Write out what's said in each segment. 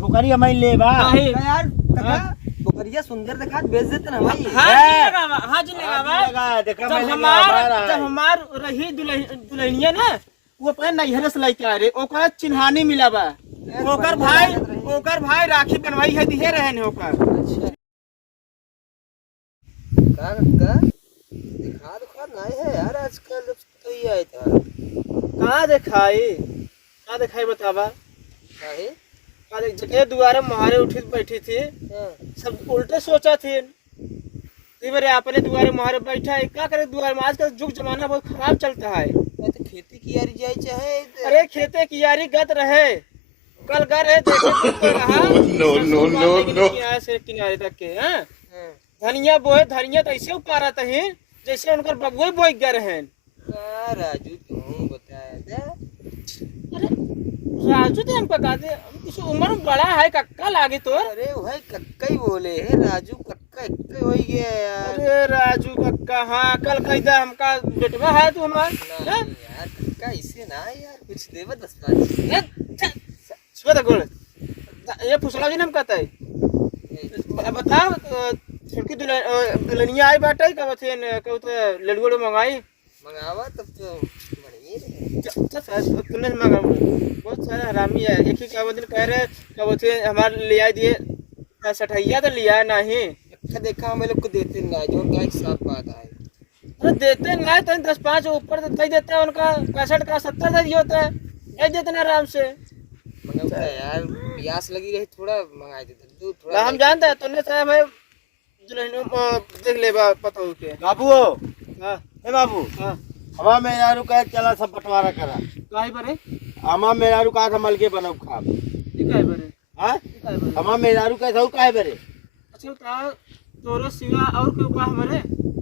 बुकरिया मैं ले बा यार बुकरिया सुंदर दिखा बेच देते ना भाई। हाँ जी लगा देखा जब हमार रही दुल्हनिया ना वो अपने नैहर से लेके आ रहे ओकर चिन्हानी मिला बा ओकर भाई राखी बनवाई है दिहे रहे ने ओकर। का दिखा नहीं है यार आजकल तो ये आया था। कहाँ दिखाई बतावा काहे जगह दुआरे महारे उठी बैठी थी सब उल्टे सोचा थी बारे अपने दुआरे महारे बैठा है क्या करे दुआरे में आजकल जुग जमाना बहुत खराब चलता है। तो खेती की यारी जाए चाहे अरे खेते की यारी गत रहे कल घर है देखे रहा से किनारे तक के धनिया बोए धनिया तो ऐसे उपारा तही जैसे उनकर बबुए बोई गए हैं। राजू तुम बताया अरे राजू तो हमको कहते कुछ उम्र में बड़ा है कक्का लागे तो। अरे भाई कक्का ही बोले है राजू कक्का इतना हो गया यार। अरे राजू कक्का हाँ कल कहता हमका बेटवा है तू हमारा यार कक्का इसे ना यार कुछ देवा 10-5 सुबह गोल ये फुसला जी ने हम कहता है बताओ छोटकी दुल्हनिया आई बाटे कब थे कब तो लड़ुआ मंगाई मंगावा तब तो तूने मंगा बहुत सारा हरामी है एक ही क्या दिन कह रहे कब थे हमारे ले आए दिए 60 तो लिया नहीं देखा हम लोग को देते ना जो क्या एक साफ बात है। अरे देते ना तो 10-5 ऊपर तो दे देते हैं उनका 65 का 70 दे दिया होता है दे देते ना आराम से मंगा यार प्यास लगी रही थोड़ा मंगा देते थोड़ा हम जानते हैं तूने साहब है देख ले पता हो के बाबू हाँ ए बाबू हाँ हमा मेहरारू का चला सब बंटवारा करा काहे बरे हमा मेहरारू का था मल के बनब खाब काहे बरे हां हमा मेहरारू का था काहे बरे अच्छा का तोरे सिवा और क्यों का हमरे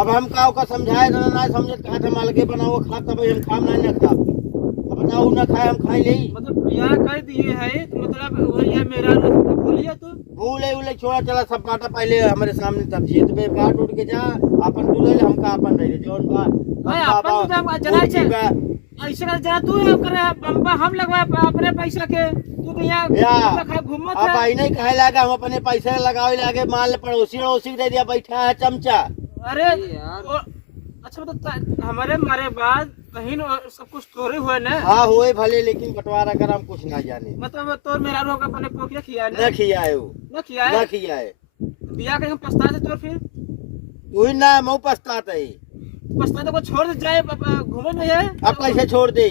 अब हम का समझाए ना समझत का था मल के बनाओ खा तब हम खाम ना खा अब बताओ ना खाए हम खाई ले मतलब बियाह कर दिए है तो मतलब वही है मेरा बोलिए तो भूले उले छोड़ा चला सब काटा पहले हमारे सामने तब जीत में काट उठ के जा अपन दूल्हे हमका अपन रह जोन बा भाई अपन तो हम जना छे ऐसे कर जना तू है करे बम्बा हम लगवाए अपने पैसा के तू तो यहां खा घूमत है। अब आई नहीं कहे लागा हम अपने पैसे लगावे लागे माल पड़ोसी दे दिया बैठा है चमचा। अरे यार अच्छा तो हमारे मारे बाद कहीं सब कुछ तोरे हुए ना। हाँ हुए भले लेकिन बंटवारा कर हम कुछ ना जाने मतलब तोर मेरा रोग अपने पोकिया खिया ना खियाए वो ना खियाए बिया कहीं पछता से तोर फिर तू ही ना मैं पछताता है पछता तो को छोड़ दे जाए घूमे नहीं है अब कैसे छोड़ दे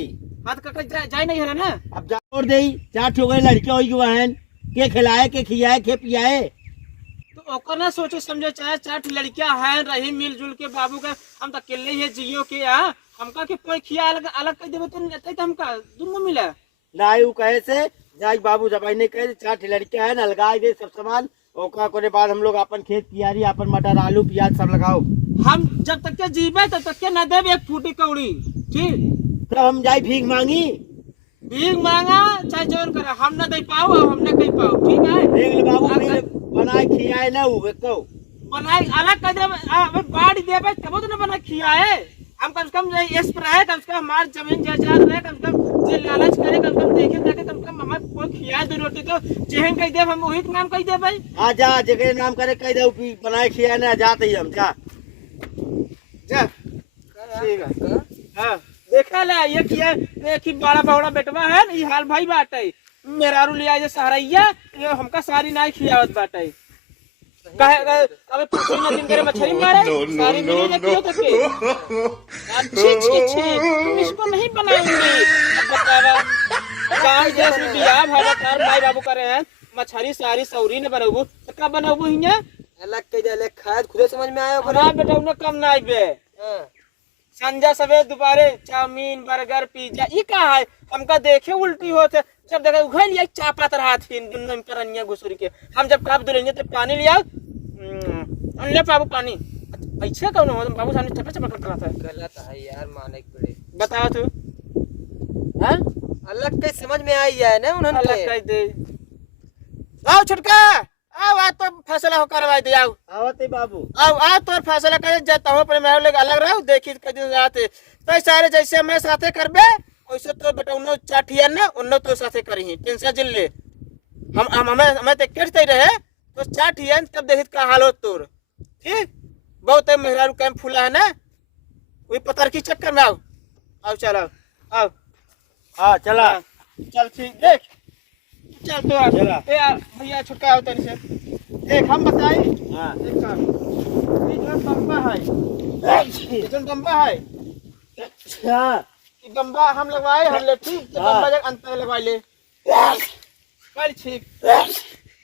हाथ का जाए नहीं है ना अब जा छोड़ दे 4 ठो गए लड़के होई बहन के खिलाए के खियाए के पियाए तो ओकर ना सोचे समझे चाहे 4 लड़कियां हैं रही मिलजुल के बाबू का हम तो अकेले ही जियो के यहाँ हमका के कोई खिया अलग अलग कर देबे तो हमका दोनों मिला ना ऊ कहे से जाई बाबू जब नहीं कहे 4 लड़कियां हैं अलगाए दे सब सामान ओका करे बाद हम लोग अपन खेत कियारी अपन मटर आलू प्याज सब लगाओ हम जब तक के जीवे तब तक के न देब 1 फूटी कौड़ी ठीक तब हम जाई भीख मांगा चाहे जोन करे हम न दे पाओ हम न कह पाओ ठीक है देख ले बाबू बनाए खियाए ना ऊ तो बनाए अलग कर देबे अब बाड़ी देबे तब तो न बना खियाए हम कम से कम इस पर है कम से कम हमार जमीन जायदाद रहे कम से कम जे लालच करे कम से कम देखे ताकि कम से कम हमार कोई खिया दो रोटी तो जेहन कह देब हम वही नाम कह देब भाई आ जा जगह नाम करे कह दे बनाए खिया ना जाते ही हम जा ठीक है हां देखा ला ये किया एक ही बड़ा बेटवा है ये हाल भाई बाटे मेरारू लिया जे सहारैया ये हमका सारी नाई खियावत बाटे कहे अबे पुछी न दिन करे मछली मारे सारी मिली न किलो तक के अच्छी इसको नहीं बनाएंगे बतावा गांव जैसे बियाह भाला कर भाई बाबू करे हैं मछली सारी सौरी ने बनाबू तो का बनाबू हिया अलग के जाले खाद खुदे समझ में आयो हां बेटा उन्हें कम ना आइबे संजा सवेरे दोपहरे चाउमीन बर्गर पिज्जा ई का है हमका देखे उल्टी होते जब देखा उघल लिया चापात रहा थी दुनिया में परनिया घुसुरी के हम जब काब दुलेंगे तो पानी लिया ले बाबू पानी ऐसे कौन हो बाबू सामने चपा चपा करता था गलत है यार माने के पड़े बताओ तू हैं अलग के समझ में आई है ना उन्होंने अलग कह दे आओ छुटका आओ आ तो फैसला हो करवाई दे आओ आवते बाबू आओ आ तो फैसला कर जाता हूं पर मैं लोग अलग रहो देखी कदी जाते तो सारे जैसे मैं साथे करबे वैसे तो बेटा उन्नो चाठिया ना उन्नो तो साथे करही टेंशन जिल ले हम हमें ते करते रहे तो चाट ही तब देखित का हाल हो तोर ठीक बहुत है मेहरारू कैंप फूला है ना वही पत्थर की चक्कर में आओ आओ चलो आओ हाँ चला चल ठीक देख चल तो चला। भैया छुटका होता से देख हम बताए हाँ एक काम ये जो बम्बा है ये जो बम्बा है अच्छा ये बम्बा हम लगवाए हम ले ठीक तो हाँ। बम्बा जग अंतर लगवा ले कल ठीक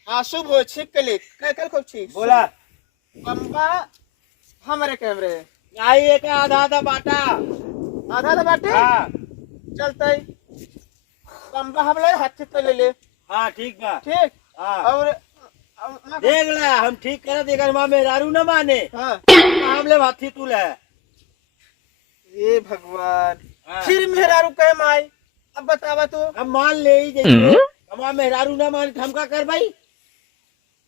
हाँ शुभ हो ठीक के लिए कल खूब ठीक बोला बम्बा हमारे कैमरे आई एक आधा आधा बाटा आधा बाटे हाँ चलते बम्बा हम ले हाथ से ले ले हाँ ठीक बा ठीक हाँ और देख ला हम ठीक कर देगा माँ मेहरारू न माने हाँ हम ले हाथी तू ले ये भगवान हाँ। फिर मेहरारू कहे माई अब बतावा तो हम मान ले ही जाइए हमारा मेहरारू न माने तो हम का कर भाई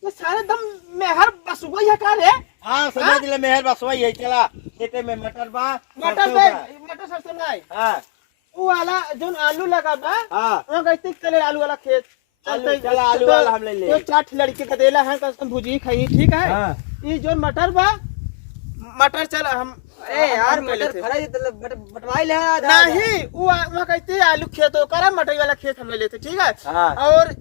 ये सारे दम मेहर बसुआ है का रे हाँ समझ ले मेहर बस वही है चला खेते में मटर बा मटर सरसों दे बा। मटर सरसों नहीं हाँ वो वाला जो आलू लगा बा हाँ वो कहते चले आलू वाला खेत आलू चला आलू वाला हम ले ले तो चाट लड़के का देला है तो भुजी खाई ठीक है हाँ ये जो मटर बा मटर चल हम अरे यार मटर खरा बटवाई ले नहीं वो कहते हैं आलू खेत हो करा मटर वाला खेत हम ले लेते ठीक है हाँ और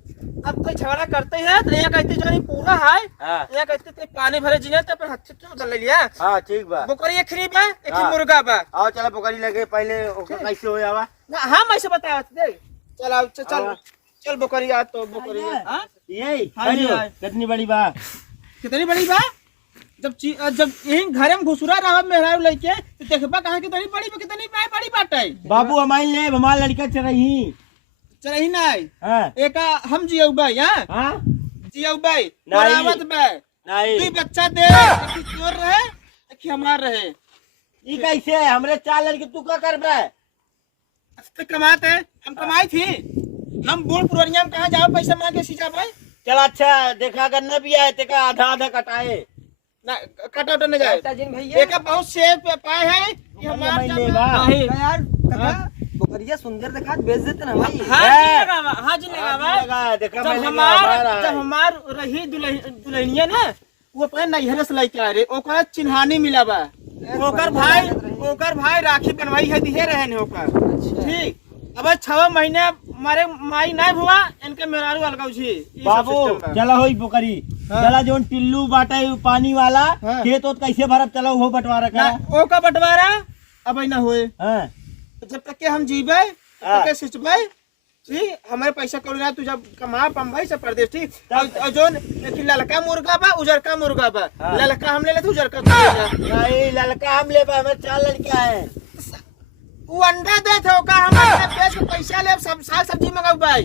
अब कोई झगड़ा करते हैं तो यहाँ कहते जो नहीं पूरा है हाँ यहाँ कहते थे पानी भरे जिने तो अपन हाथ से उधर ले लिया हाँ ठीक बा बकरी एक खरी बा एक ही हाँ। मुर्गा बा आओ चला पकड़ी लगे पहले ओकर कैसे हो जावा ना हम ऐसे बताया दे चल आओ चल हाँ। चल बकरी आ तो बकरी हाँ यही हाँ जी, हेलो, हाँ। कितनी बड़ी बा कितनी बड़ी बा जब यही घर में घुसुरा रहा मेहरारू लेके तो देखबा कहाँ कितनी बड़ी कितनी बड़ी बाटे बाबू हमारी ले हमारा लड़का चरही चल ही नहीं हाँ एक हम जियो भाई हाँ हाँ जियो भाई नहीं। बराबर भाई नहीं तू बच्चा दे एक ही तोर रहे एक ही हमार रहे ये कैसे है हमरे 4 लड़के तू का कर बे तो कमाते हम कमाई थी हम बूढ़ पुरनिया में कहाँ जाओ पैसा मांगे सीधा भाई चल अच्छा देखा गन्ना भी आए तेका आधा आधा कटाए ना कटा उटा नहीं जाए जिन भैया एक बहुत सेब पाए हैं ये हमार मैं जब- लेगा। नहीं। यार काका बकरिया सुंदर देखा बेच देते ना भाई हाँ है। जी लगावा हाँ जी लगावा लगा देखा जब मैं हमार रही दुल्हनिया ना वो अपने नैहर से लेके आ रहे ओकर चिन्हानी मिला बा ओकर भाई राखी बनवाई है दिहे रहे ने ओकर ठीक अब 6 महीने हमारे माई नहीं हुआ इनके मेहरारू अलगाव छी ई सब बाबू सिस्टम बा। चला होई पोखरी हाँ। चला जोन टिल्लू बाटे पानी वाला हाँ। खेत ओत कैसे भरब चला वो बंटवारा ना का ओका बंटवारा अब ना होए हाँ जब तक के हम जीवे तब हाँ। तक के सिचबे ठीक हमारे पैसा कौड़ी ना तू जब कमा पम्बई से परदेश ठीक तब- और जोन एक ललका मुर्गा बा उजरका मुर्गा बा हाँ। ललका हम ले लेते उजरका तू ले ले। नहीं लड़का हम ले पाए हमारे 4 लड़का है वो अंडा दे थे ओका हमारे बेच के पैसा ले सब साग सब्जी मंगाऊ भाई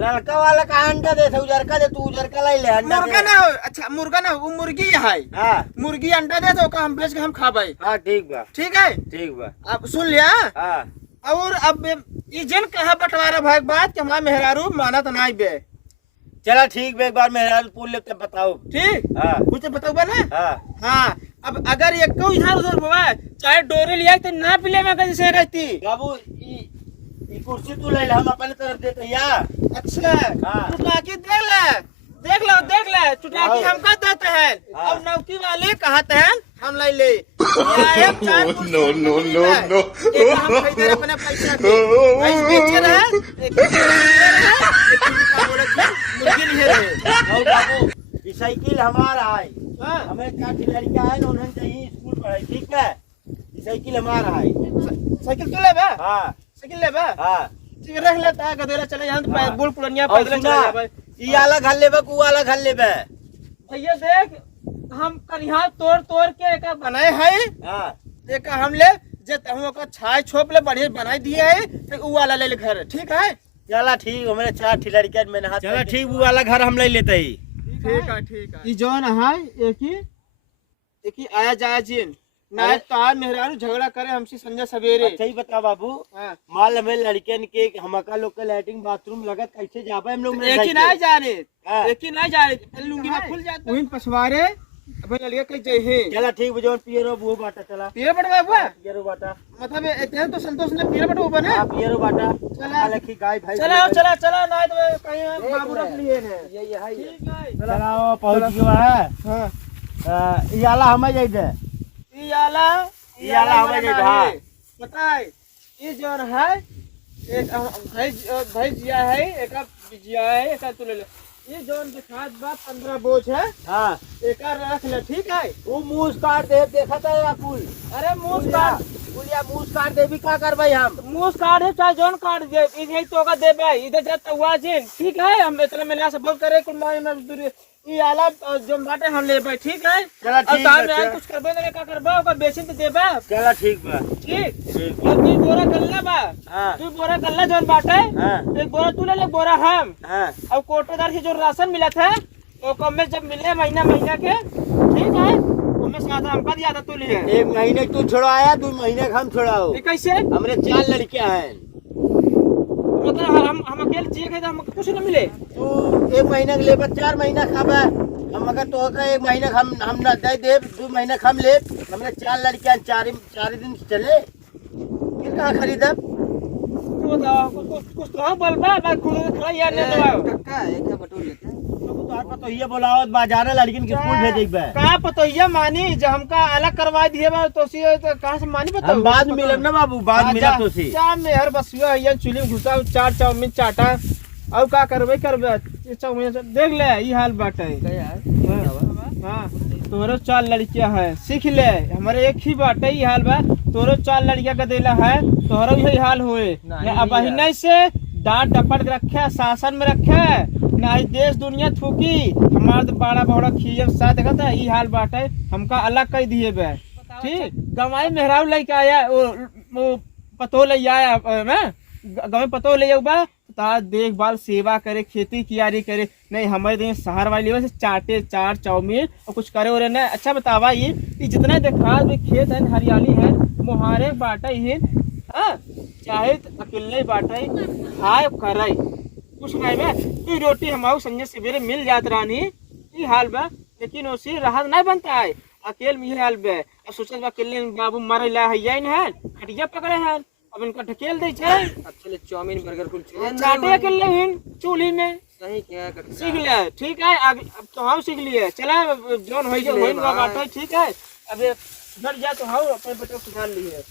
लड़का वाला का अंडा दे उजरका दे तू उजरका लाई ले अंडा मुर्गा दे। ना हो अच्छा मुर्गा ना हो, वो मुर्गी है हाँ मुर्गी अंडा दे थे ओका हम बेच के हम खा भाई हाँ ठीक बा ठीक है ठीक बा अब सुन लिया हाँ और अब ये जिन कहा बंटवारा भाई बात कि हमारा मेहरारू माना तो नहीं बे चला ठीक बा एक बार मेहरारू पूछ ले तब बताओ ठीक हाँ कुछ बताओ ना हाँ हाँ अब अगर एक को इधर उधर हुआ चाहे डोरी लिया तो ना पिले में कैसे रहती बाबू ई कुर्सी तू ले ले हम अपने तरफ देते या अच्छा हाँ। चुटाकी देख ले चुटाकी हाँ। हमका देते हैं हाँ। और नौकी वाले कहते हैं हम ले ले नो नो नो नो हम खरीदे रहे अपने पैसा के पैसे बेचे रहे एक मुर्गी लिए रहे और बाबू ई साइकिल हमारा है हाँ। हमें का लड़का है उन्होंने चाहिए स्कूल पढ़ाई ठीक है ई साइकिल हमारा है साइकिल तो ले बा हाँ साइकिल ले बा हाँ ठीक रख लेता है गदेला चले यहाँ तो हाँ। बूढ़ पुरनिया और पैदल सुना चले जाए ई वाला घर लेबे को वाला घर लेबे भैया देख हम करिया तोड़ के एक बनाए हैं हाँ एक हम ले जे हम ओकर छाय छोप ले बढ़िया बनाई दिए है तो उ वाला ले ले घर ठीक है चला ठीक हमारे 4 लड़के मैंने हाथ चला ठीक वो वाला घर हम ले लेते ही ठीक है ई जोन है एक ही आया जाया जिन ना तार मेहरारू झगड़ा करे हमसे संजय सवेरे अच्छा ही बता बाबू हाँ। माल हमें लड़कन के हमका लोग का लैट्रिन बाथरूम लगत कैसे जाबे हम लोग एक ही नहीं जा रहे हाँ। एक ही नहीं जा रहे लुंगी में खुल जाता वहीं पछवारे अबे लड़का कहीं जाए है चला ठीक बजौन पियरो वो बाटा चला पियर बटवा हुआ पियरो बाटा मतलब इतने तो संतोष ने पियर बटवा बना हाँ पियरो बाटा चला लखी गाय भाई चला चला चला ना तो कहीं बाबू रख लिए है ये है ठीक है चलाओ पहुंच गया है हां ये आला हमें जाई दे ये आला हमें जाई हां पता है ये जोन है एक भाई जिया है एक जिया है एक तू ले ले ये जोन के खाद बा 15 बोझ है हां एक रख ले ठीक है वो मूस काट दे देखा था या कुल अरे मूस काट कुलिया मूस काट दे भी का करबै हम मूस काट है चाहे जोन काट दे इधर तो का दे भाई इधर जाता हुआ जिन ठीक है हम इतना मिला से बोल करे कुल माई मजदूरी ये आला जो बाटे हम ले भाई ठीक है चला ठीक है है कुछ करबे ना का करबा ओकर बेचिन तो देबा चला ठीक बा ठीक और तू बोरा गल्ला बा हां तू बोरा गल्ला जोन बाटे हां एक बोरा तू ले ले बोरा हम हां और कोटोदार से जो राशन मिला था वो कम में जब मिले महीना के ठीक है उनमें साथ हमका दिया था तू लिए एक महीने तू छोड़ाया 2 महीने हम छोड़ाओ ये कैसे हमरे 4 लड़कियां हैं मतलब हम अकेले चाहिए तो हमको कुछ नहीं मिले तू 1 महीने के लेबर 4 महीना खाबा हम अगर तो का 1 महीना हम ना दे दे 2 महीना हम ले हमरे 4 लड़कियां 4 दिन चले फिर कहां खरीदब तू बताओ कुछ तो बोलबा मैं खुद खड़ा यार नहीं दबाओ कक्का एक है बटोर लेते हैं तोहर पर तो ये बोलाओ बाजार लड़किन के स्कूल भेजेक बा कहां पतो ये मानी जब हमका अलग करवा दिए बा तो सी तो कहां से मानी बताओ हम बाद मिलब ना बाबू बाद मिलब तो सी चार में हर बसिया ये चुली घुसा 4 चाउमीन चाटा अब का करबे ये चाउमीन देख ले ये हाल बाटे क्या यार हां तोरो 4 लड़कियां है सीख ले हमारे एक ही बाटे ये हाल बा तोरो 4 लड़कियां का देला है तोरो यही हाल होए अब ही नहीं से डांट डपट रखे शासन में रखे ना देश दुनिया थूकी हमारे तो बड़ा बड़ा खिए साथ देखा था ये हाल बाटे हमका अलग कर दिए बे ठीक गवाई मेहराव लेके आया वो पतो ले आया मैं गवाई पतो ले बा तार देखभाल सेवा करे खेती कियारी करे नहीं हमारे दिन शहर वाली वैसे चाटे 4 चाउमीन और कुछ करे और ना अच्छा बतावा ये जितना देखा खेत है हरियाली है मुहारे बाटा ही हाँ चाहे अकेले बाटा खाए करे कुछ नहीं बे तू रोटी हमारे संजय सवेरे मिल जात रानी ये हाल बा लेकिन उसी राहत नहीं बनता है अकेले में हाल बे अब सोचत बा अकेले बाबू मारे ला है ना खटिया पकड़े हैं अब इनका ढकेल दे छे अब चले चाउमीन बर्गर कुल चाटे अकेले हिन चूल्ही में सही क्या कक्का सीख ले ठीक है अब तो हम सीख लिए चला जोन होई बाटा ठीक है अब घर जा तो हाउ अपने बेटे सुधार लिए